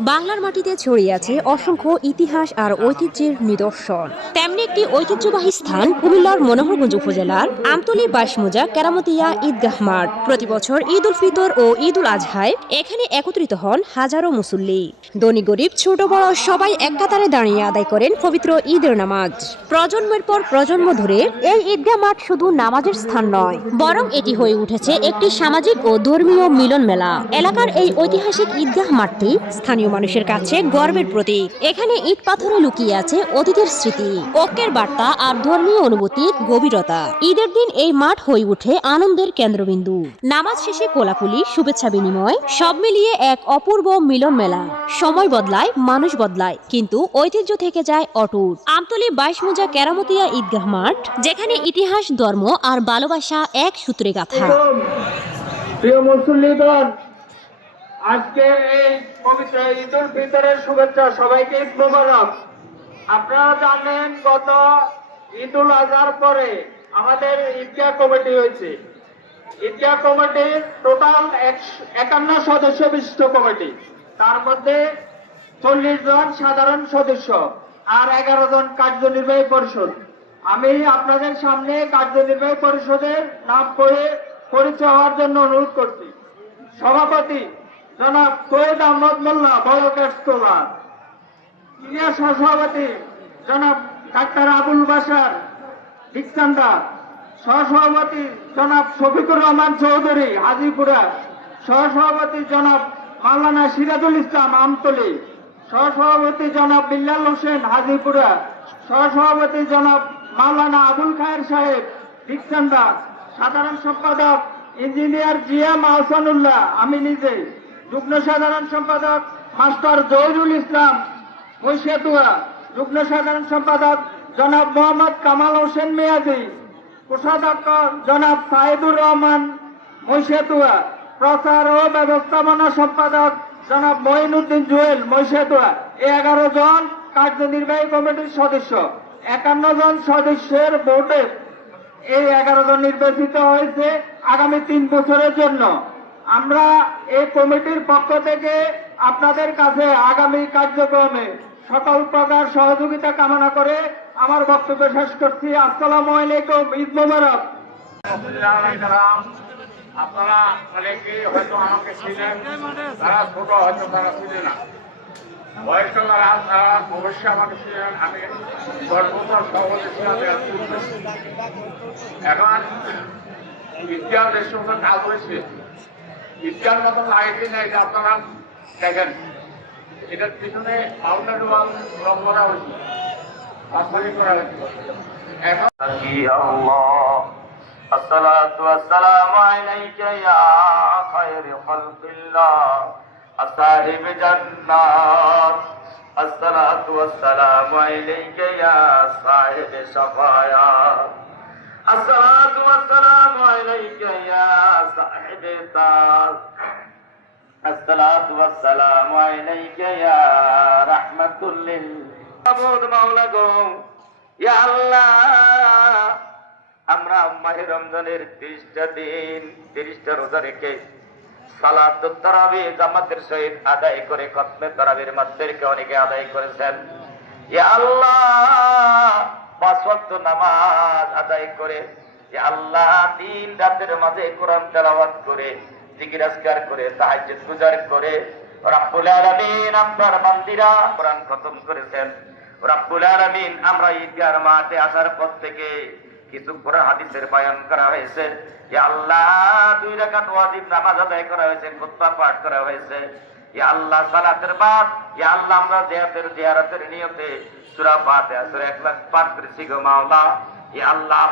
বাংলার মাটিতে ছড়িয়ে আছে অসংখ্য ইতিহাস আর ঐতিহ্যের নিদর্শন। তেমনি একটি ঐতিহ্যবাহী স্থান কুমিল্লার মনোহরগঞ্জ উপজেলার আমতলী বাইশমুজা কেরামতিয়া ঈদগাহ মাঠ। প্রতি বছর ঈদ উল ফিতর ও ঈদ উল আজহায় এখানে একত্রিত হন হাজারো মুসল্লি। ধনী গরিব ছোট বড় সবাই এক কাতারে দাঁড়িয়ে আদায় করেন পবিত্র ঈদের নামাজ। প্রজন্মের পর প্রজন্ম ধরে এই ঈদগাহ মাঠ শুধু নামাজের স্থান নয়, বরং এটি হয়ে উঠেছে একটি সামাজিক ও ধর্মীয় মিলন মেলা। এলাকার এই ঐতিহাসিক ঈদগাহ মাঠটি স্থানীয় মানুষের কাছে গর্বের প্রতীক। এখানে ইট পাথরে লুকিয়ে আছে অতীতের স্মৃতি, ঐক্যের বার্তা আর ধর্মীয় অনুভূতির গভীরতা। ঈদের দিন এই মাঠ হয়ে ওঠে আনন্দের কেন্দ্রবিন্দু। নামাজ শেষে কোলাকুলি, শুভেচ্ছা বিনিময়, সব মিলিয়ে এক অপূর্ব মিলন মেলা। সময় বদলায়, মানুষ বদলায়, কিন্তু ঐতিহ্য থেকে যায় অটুট। আমতলী বাইশমুজা কেরামতিয়া ঈদগাহ মাঠ, যেখানে ইতিহাস, ধর্ম আর ভালোবাসা এক সূত্রে গাঁথা। প্রিয় মুসল্লিগণ, আজকে এই পবিত্র ঈদ উল ফিতরের শুভেচ্ছা সবাইকে। ঈদ মোবারক। আপনারা জানেন গত ঈদ উল আজহার পরে আমাদের ঈদগাহ কমিটি হয়েছে। ঈদগাহ কমিটির টোটাল 51 সদস্য বিশিষ্ট কমিটি, তার মধ্যে 40 জন সাধারণ সদস্য আর 11 জন কার্যনির্বাহী পরিষদ। আমি আপনাদের সামনে কার্যনির্বাহী পরিষদের নাম করে পরিচয় হওয়ার জন্য অনুরোধ করছি। সভাপতি জনাব সৈয়দ আহমদ মোল্লা, বড়কেস্তোলা। সিনিয়র সহসভাপতি জনাব ডাক্তার আবুল বাশার, ডিকচান্দা। সহসভাপতি জনাব শফিকুর রহমান চৌধুরী, হাজিপুরা। সহসভাপতি জনাব মাওলানা সিরাজুল ইসলাম, আমতলী। সহসভাপতি জনাব বিল্লাল হোসেন, হাজিপুরা। সহসভাপতি জনাব মাওলানা আবুল খায়ের সাহেব, ডিকচান্দা। সাধারণ সম্পাদক ইঞ্জিনিয়ার জিএম আহসানুল্লাহ, আমি নিজে। যুগ্ম সাধারণ সম্পাদক মাস্টার জহিরুল ইসলাম, মৈশেতুয়া। যুগ্ম সাধারণ সম্পাদক জনাব মোহাম্মদ কামাল হোসেন মিয়াজি। কোষাধ্যক্ষ জনাব সাইদুর রহমান, মৈশেতুয়া। প্রচার ও ব্যবস্থাপনা সম্পাদক জনাব মঈনুদ্দিন জুয়েল, মৈশেতুয়া। এই 11 জন কার্যনির্বাহী কমিটির সদস্য। 51 জন সদস্যের ভোটে এই 11 জন নির্বাচিত হয়েছে আগামী 3 বছরের জন্য। আমরা এই কমিটির পক্ষ থেকে আপনাদের কাছে আগামী কার্যক্রমে সকল প্রকার সহযোগিতা কামনা করে আমার বক্তব্য শেষ করছি। আসসালামু আলাইকুম, ঈদ মোবারক। আপনারা অনেকেই হয়তো আমাকে ছিলেন, তারা ছোট হয়তো তারা ছিলেন না, বয়স্ক তারা অবশ্যই আমাকে ছিলেন। আমি 10 বছর সভাপতি ছিলাম। এখন ইতিহাস যে সমস্ত কাজ হয়েছে, ইতিহাস মতো লাইটই নেই যে আপনারা দেখেন। এটার পিছনে বাউন্ডারি ওয়াল রং করা হয়েছে, রাস্তাঘাট করা হয়েছে। এখন الصلاة والسلام عليك يا خير خلق الله صاحب جنات الصلاة والسلام عليك يا صاحب شفاعات الصلاة والسلام عليك يا صاحب تاج الصلاة والسلام عليك يا رحمة للعالمين مولاكم يا الله আমরা মাহে রমজানের 30টা দিন 30টা রোজা রেখে সালাতুত তারাবি জামাতের সহিত আদায় করে খতমে তারাবির মাসদেরকে অনেকে আদায় করেছেন। ইয়া আল্লাহ, 5 ওয়াক্ত নামাজ আদায় করে, ইয়া আল্লাহ, দিন রাতের মাঝে কোরআন তেলাওয়াত করে, জিকির আজকার করে, তাহাজ্জুদ গুজার করে রব্বুল আলামিন আপনার বান্দিরা কোরআন খতম করেছেন। রব্বুল আলামিন আমরা ঈদগাহ মাঠে আসার পর থেকে কিছু কোরআন হাদিসের বয়ান করা হয়েছে। ইয়া আল্লাহ, 2 রাকাত ওয়াজিব নামাজ আদায় করা হয়েছে, খুতবা পাঠ করা হয়েছে। ইয়া আল্লাহ, সালাতের বাদ ইয়া আল্লাহ আমরা জিয়ারতের নিয়তে সূরা ফাতিহা, সূরা ইখলাস পাঠ করেছি গো মাওলা। ইয়া আল্লাহ,